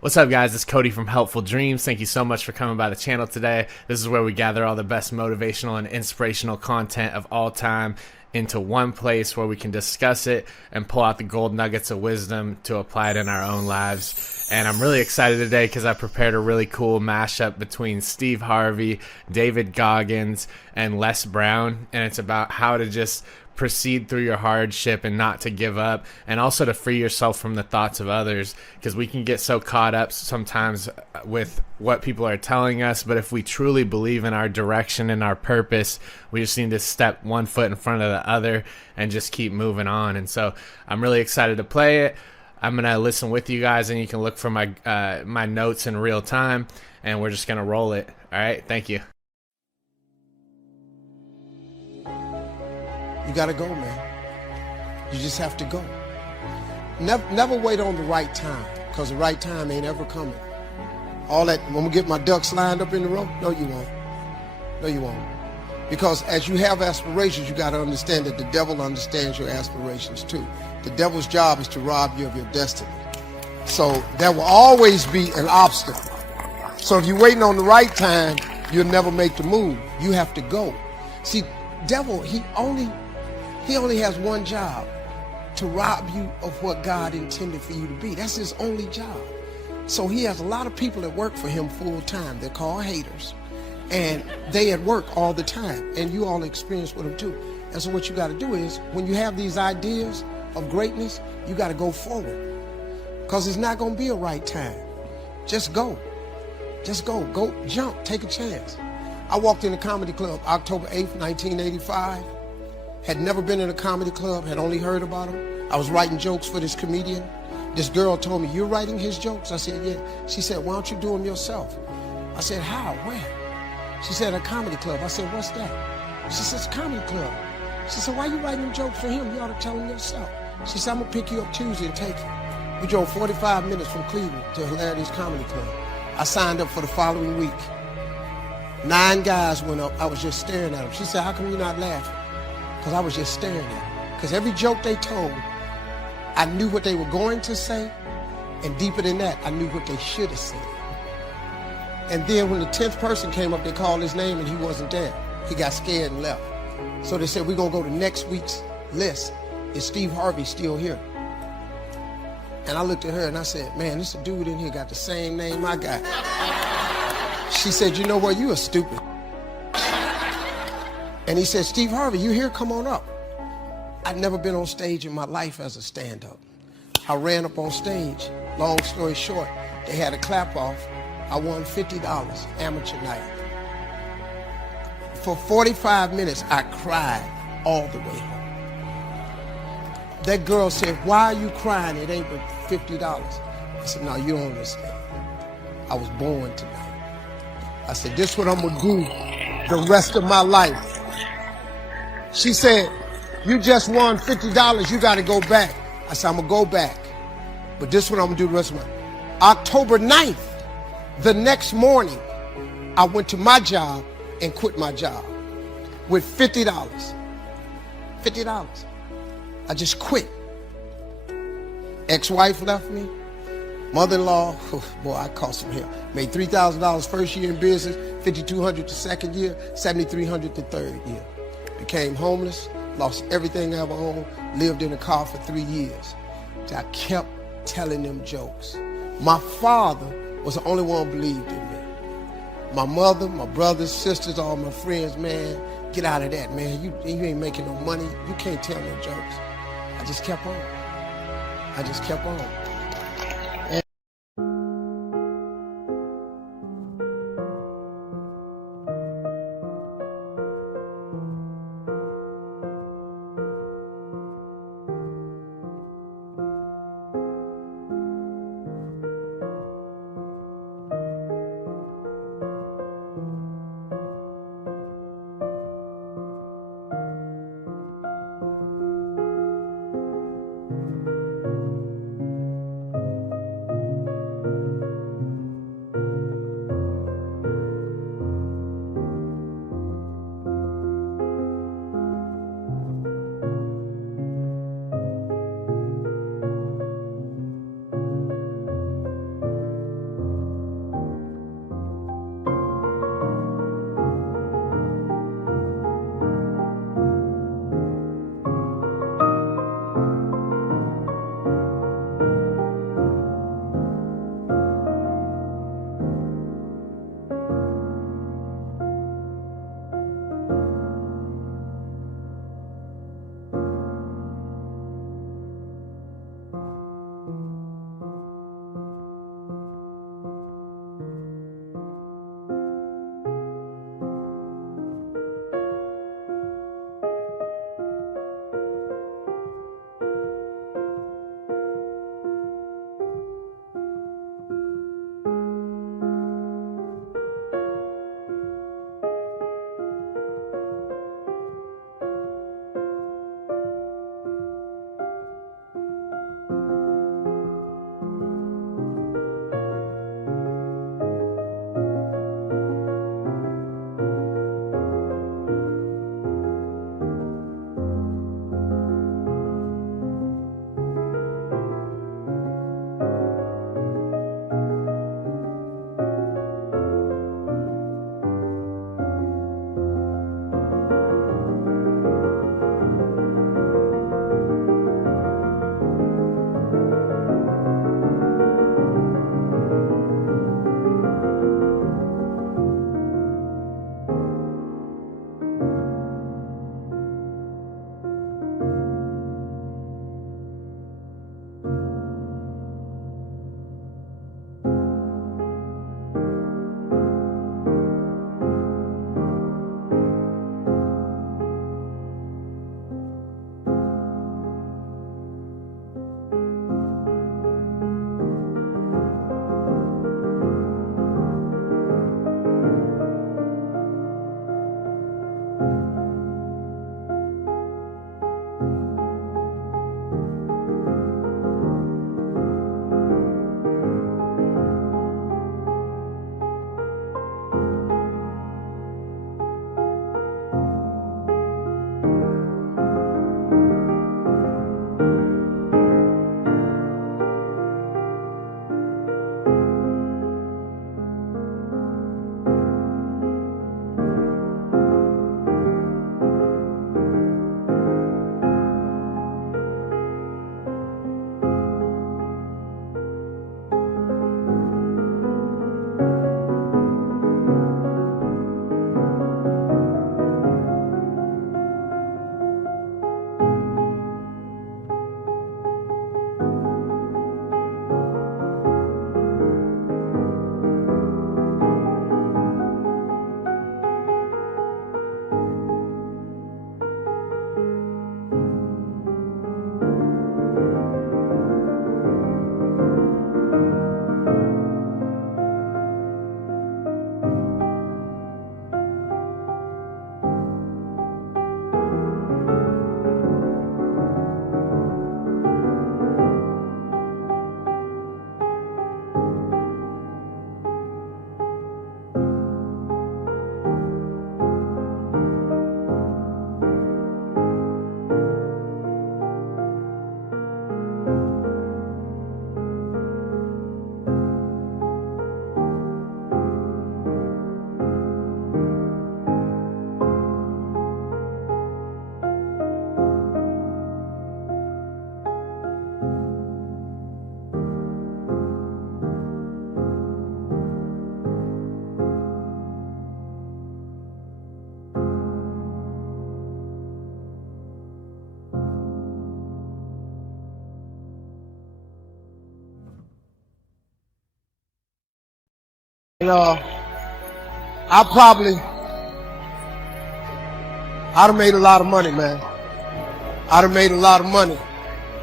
What's up, guys? It's Cody from Helpful Dreams. Thank you so much for coming by the channel today. This is where we gather all the best motivational and inspirational content of all time into one place where we can discuss it and pull out the gold nuggets of wisdom to apply it in our own lives. And I'm really excited today because I prepared a really cool mashup between Steve Harvey, David Goggins, and Les Brown. And it's about how to just proceed through your hardship and not to give up, and also to free yourself from the thoughts of others, because we can get so caught up sometimes with what people are telling us. But if we truly believe in our direction and our purpose, we just need to step one foot in front of the other and just keep moving on. And so I'm really excited to play it. I'm gonna listen with you guys, and you can look for my my notes in real time, and we're just gonna roll it. All right, thank you. You gotta go, man. You just have to go. Never wait on the right time, because the right time ain't ever coming. All that, when we get my ducks lined up in the row, no you won't. No you won't. Because as you have aspirations, you gotta understand that the devil understands your aspirations too. The devil's job is to rob you of your destiny. So there will always be an obstacle. So if you're waiting on the right time, you'll never make the move. You have to go. See, devil, he only has one job: to rob you of what God intended for you to be. That's his only job. So he has a lot of people that work for him full time. They're called haters. And they at work all the time. And you all experience with them too. And so what you got to do is, when you have these ideas of greatness, you got to go forward. Because it's not going to be a right time. Just go. Just go. Go, jump, take a chance. I walked in a comedy club October 8th, 1985. Had never been in a comedy club, had only heard about him. I was writing jokes for this comedian. This girl told me, "You're writing his jokes?" I said, "Yeah." She said, "Why don't you do them yourself?" I said, "How? Where?" She said, "A comedy club." I said, "What's that?" She said, "It's a comedy club." She said, "Why are you writing them jokes for him? You ought to tell him yourself." She said, "I'm going to pick you up Tuesday and take you." We drove 45 minutes from Cleveland to Hilarity's Comedy Club. I signed up for the following week. 9 guys went up. I was just staring at them. She said, "How come you're not laughing?" Because I was just staring at them. Because every joke they told, I knew what they were going to say, and deeper than that, I knew what they should have said. And then when the 10th person came up, they called his name and he wasn't there. He got scared and left. So they said, "We're going to go to next week's list. Is Steve Harvey still here?" And I looked at her and I said, "Man, this dude in here got the same name I got." She said, "You know what? You are stupid." And he said, "Steve Harvey, you here? Come on up." I'd never been on stage in my life as a stand-up. I ran up on stage. Long story short, they had a clap off. I won $50, amateur night. For 45 minutes, I cried all the way home. That girl said, "Why are you crying? It ain't but $50. I said, "No, you don't understand. I was born tonight." I said, "This is what I'm gonna do the rest of my life." She said, "You just won $50, you gotta go back." I said, "I'm gonna go back, but this is what I'm gonna do the rest of my life." October 9th, the next morning, I went to my job and quit my job with $50. $50. I just quit. Ex-wife left me. Mother-in-law, boy, I cost some hell. Made $3,000 first year in business, $5,200 the second year, $7,300 the third year. Became homeless, lost everything I ever owned, lived in a car for 3 years. I kept telling them jokes. My father was the only one who believed in me. My mother, my brothers, sisters, all my friends, man, get out of that, man. You ain't making no money. You can't tell no jokes. I just kept on. I just kept on. And I'd have made a lot of money, man. I'd have made a lot of money.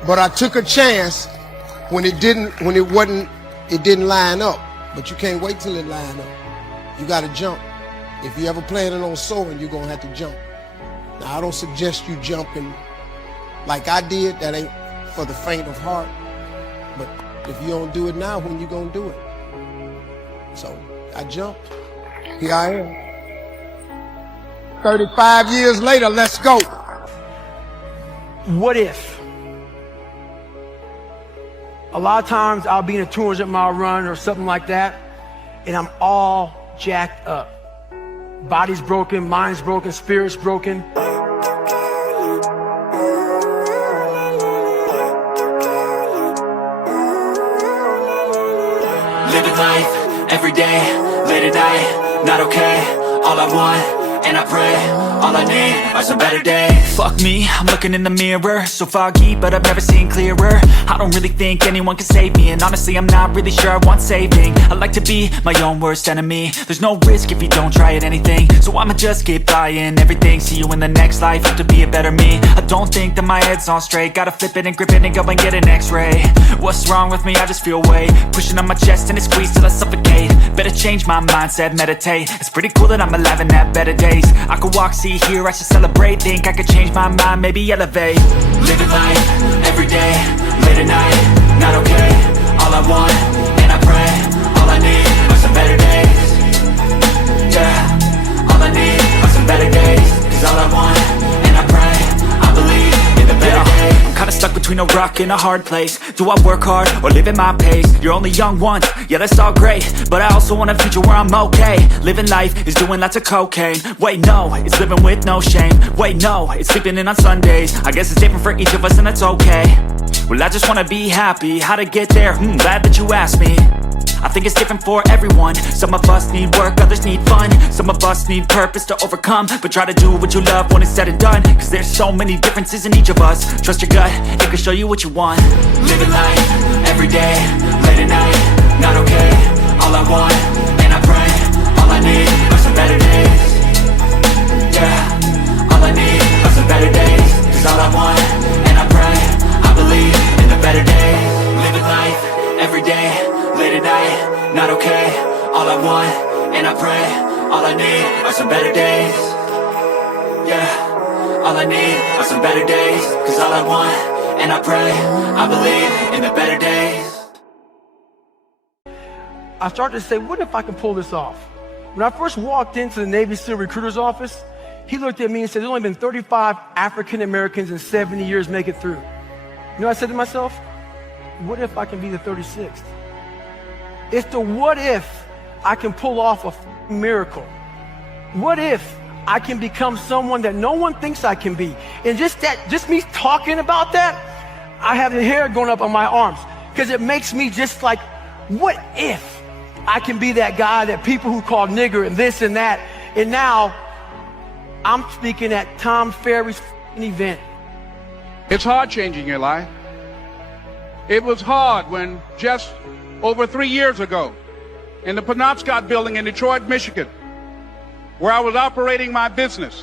But I took a chance when it didn't line up. But you can't wait till it line up. You gotta jump. If you ever planning on soaring, you're gonna have to jump. Now I don't suggest you jumping like I did. That ain't for the faint of heart. But if you don't do it now, when you gonna do it? So I jumped. Here I am. 35 years later, let's go. What if? A lot of times I'll be in a 200-mile run or something like that, and I'm all jacked up. Body's broken, mind's broken, spirit's broken. Living life, every day, late at night, not okay. All I want, and I pray, all I need are some better days. Fuck me, I'm looking in the mirror, so foggy, but I've never seen clearer. I don't really think anyone can save me, and honestly I'm not really sure I want saving. I like to be my own worst enemy. There's no risk if you don't try at anything, so I'ma just keep buying everything. See you in the next life, have to be a better me. I don't think that my head's on straight, gotta flip it and grip it and go and get an x-ray. What's wrong with me? I just feel weight pushing on my chest and it squeezes till I suffocate. Better change my mindset, meditate. It's pretty cool that I'm alive and have better days. I could walk, see, hear, I should celebrate. Think I could change my mind, maybe elevate. Living life, every day, late at night, not okay. All I want, and I pray, all I need are some better days. Yeah, all I need are some better days. Cause all I want, and I pray, I believe in the better days. I'm kinda stuck between a rock and a hard place. Do I work hard or live at my pace? You're only young once, yeah that's all great, but I also want a future where I'm okay. Living life is doing lots of cocaine. Wait no, it's living with no shame. Wait no, it's sleeping in on Sundays. I guess it's different for each of us and that's okay. Well I just wanna be happy, how to get there? Glad that you asked me. I think it's different for everyone. Some of us need work, others need fun. Some of us need purpose to overcome. But try to do what you love when it's said and done. Cause there's so many differences in each of us. Trust your gut, it can show you what you want. Living life, every day, late at night, not okay. All I want, and I pray, all I need are some better days. Yeah, all I need are some better days. Cause all I want, and I pray, I believe in the better days. Living life, every day, late at night, not okay. All I want, and I pray, all I need are some better days. Yeah, all I need are some better days. Cause all I want, and I pray, I believe in the better days. I started to say, what if I can pull this off? When I first walked into the Navy SEAL recruiter's office, he looked at me and said, there's only been 35 African Americans in 70 years make it through. You know what I said to myself? What if I can be the 36th? It's the what if I can pull off a miracle. What if I can become someone that no one thinks I can be? And just me talking about that, I have the hair going up on my arms because it makes me just like, what if I can be that guy that people who call nigger and this and that, and now I'm speaking at Tom Ferry's event. It's hard changing your life. It was hard when just over 3 years ago in the Penobscot building in Detroit, Michigan, where I was operating my business.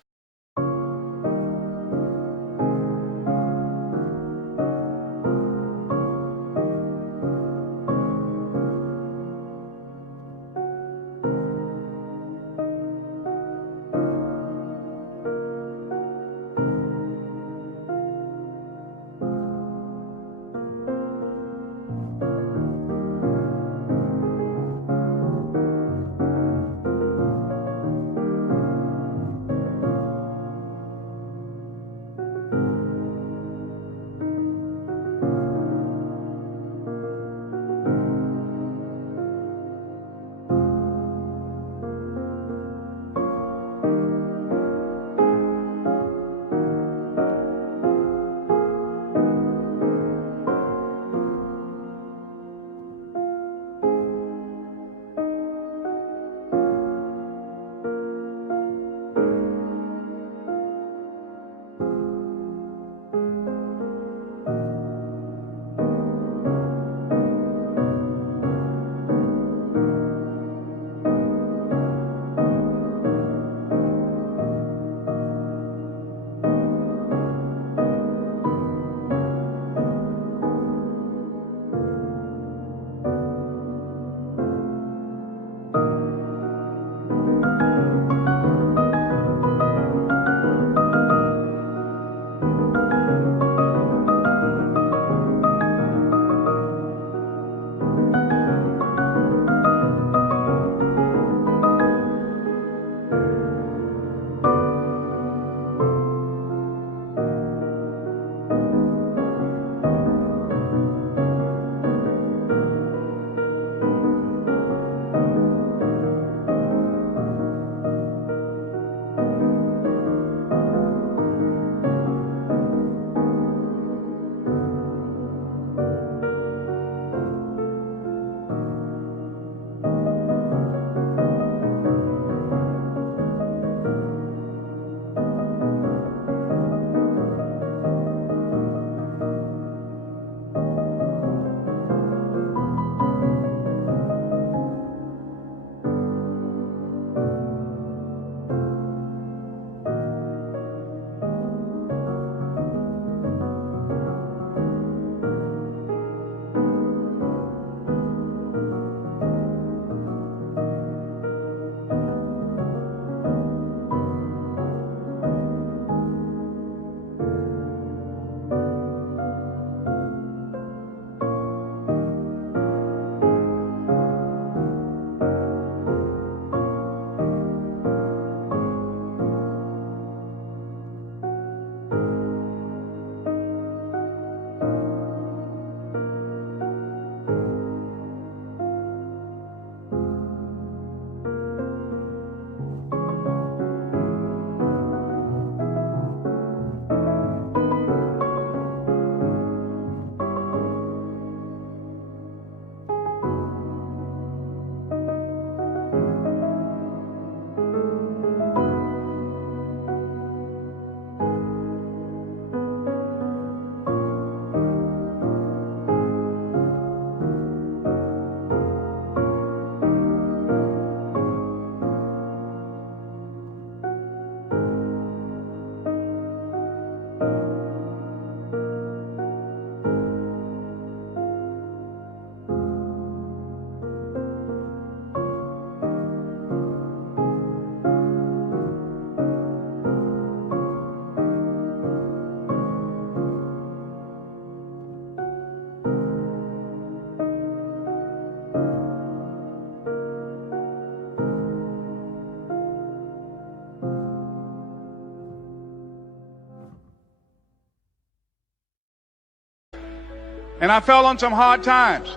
and I fell on some hard times.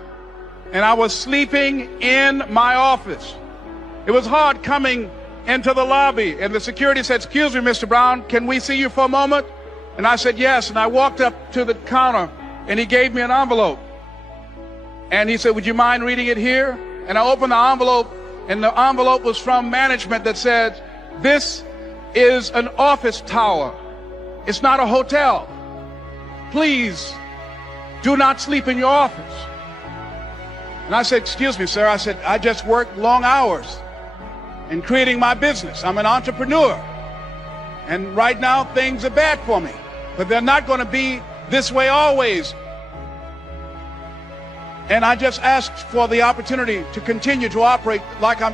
And I was sleeping in my office. It was hard coming into the lobby, and the security said, "Excuse me, Mr. Brown, can we see you for a moment?" And I said, "Yes." And I walked up to the counter, and he gave me an envelope. And he said, "Would you mind reading it here?" And I opened the envelope, and the envelope was from management that said, "This is an office tower. It's not a hotel. Please do not sleep in your office." And I said, "Excuse me, sir." I said, "I just work long hours in creating my business. I'm an entrepreneur. And right now things are bad for me, but they're not going to be this way always. And I just asked for the opportunity to continue to operate like I'm..."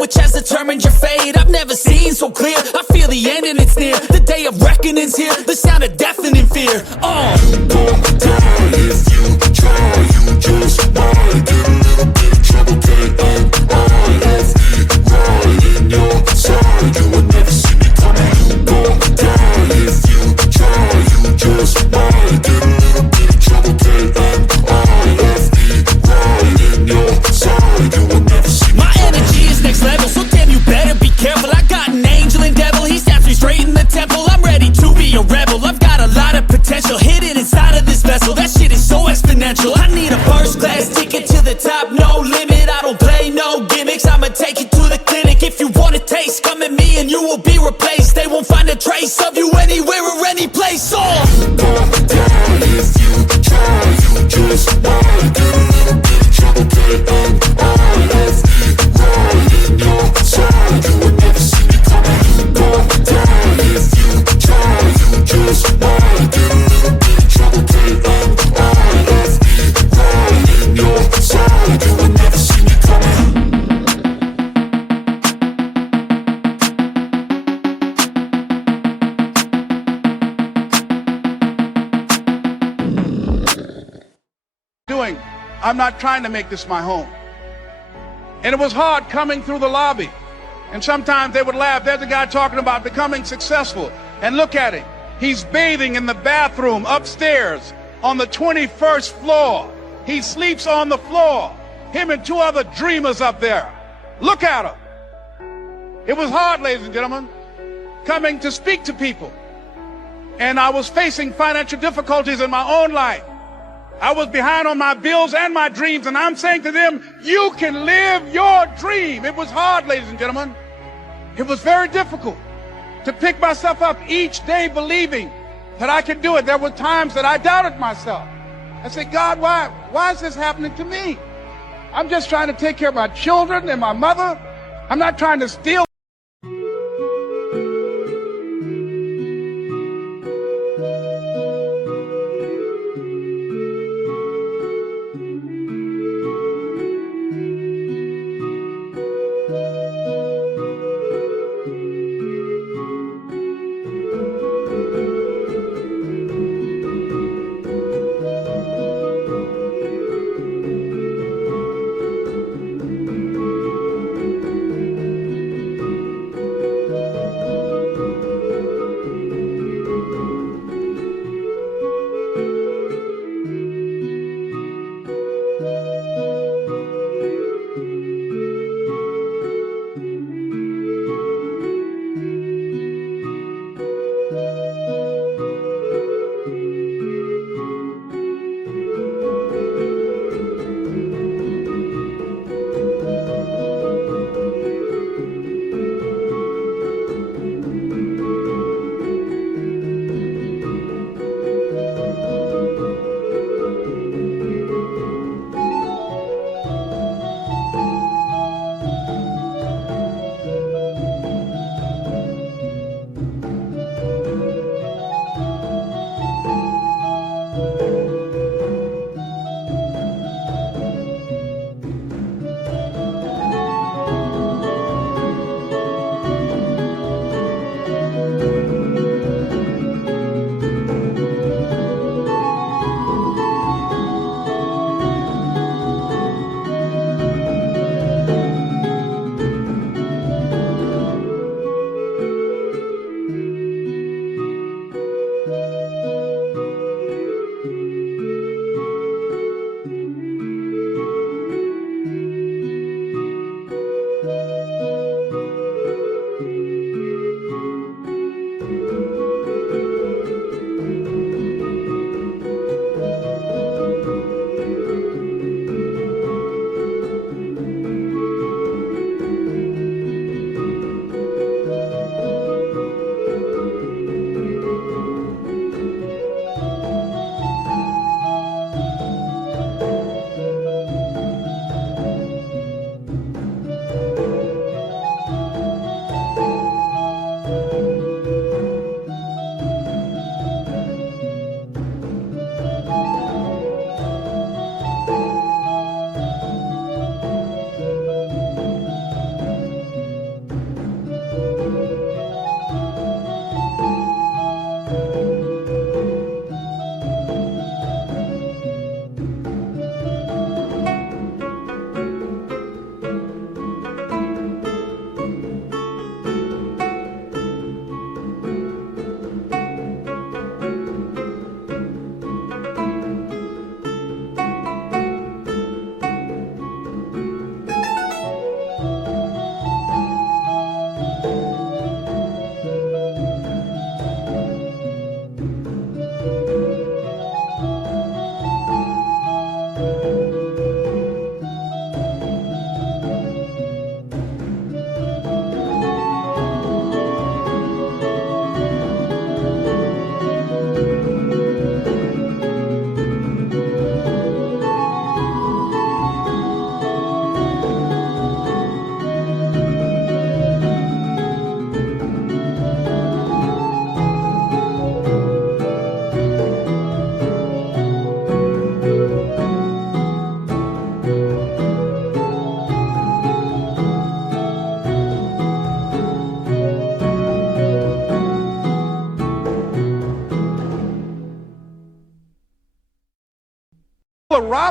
Which has determined your fate. I've never seen so clear. I feel the end and it's near. The day of reckoning's here. The sound of deafening fear. You don't die if you try. You just might get a little bit of trouble. K-N-I-F-E right in your side. You will never see me coming. You don't die if you try. You just might get a little bit of trouble. K-N-I-F-E right in your side. You will never see me. My energy is next level, so damn you better be careful. I got an angel and devil, he snaps me straight in the temple. I'm ready to be a rebel, I've got a lot of potential hidden inside of this vessel. That shit is so exponential. I need a first class ticket to the top, no limit. I don't play no gimmicks, I'ma take you to the clinic. If you want a taste, come at me and you will be replaced. They won't find a trace of you anywhere or any place. You don't die if you try. You just might get a little bit of trouble. K-N-I-F-E right in your side. You will never see me coming. You don't die if you try. You just might get a little bit of trouble. K-N-I-F-E right in your side. You will never see me coming. I'm not trying to make this my home. And it was hard coming through the lobby. And sometimes they would laugh. There's a guy talking about becoming successful. And look at him. He's bathing in the bathroom upstairs on the 21st floor. He sleeps on the floor. Him and two other dreamers up there. Look at him. It was hard, ladies and gentlemen, coming to speak to people. And I was facing financial difficulties in my own life. I was behind on my bills and my dreams, and I'm saying to them, you can live your dream. It was hard, ladies and gentlemen. It was very difficult to pick myself up each day believing that I could do it. There were times that I doubted myself. I said, God, why is this happening to me? I'm just trying to take care of my children and my mother. I'm not trying to steal.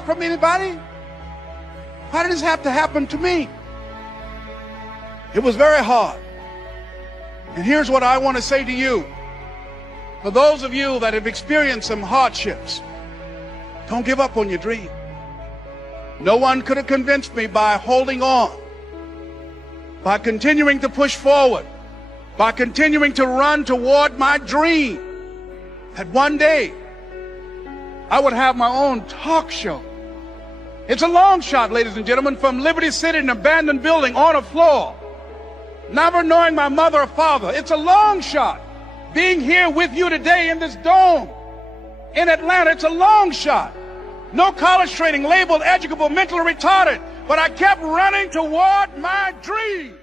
from anybody? Why did this have to happen to me? It was very hard. And here's what I want to say to you. For those of you that have experienced some hardships, don't give up on your dream. No one could have convinced me by holding on, by continuing to push forward, by continuing to run toward my dream, that one day I would have my own talk show. It's a long shot, ladies and gentlemen, from Liberty City, an abandoned building on a floor, never knowing my mother or father. It's a long shot. Being here with you today in this dome in Atlanta, it's a long shot. No college training, labeled educable, mentally retarded, but I kept running toward my dream.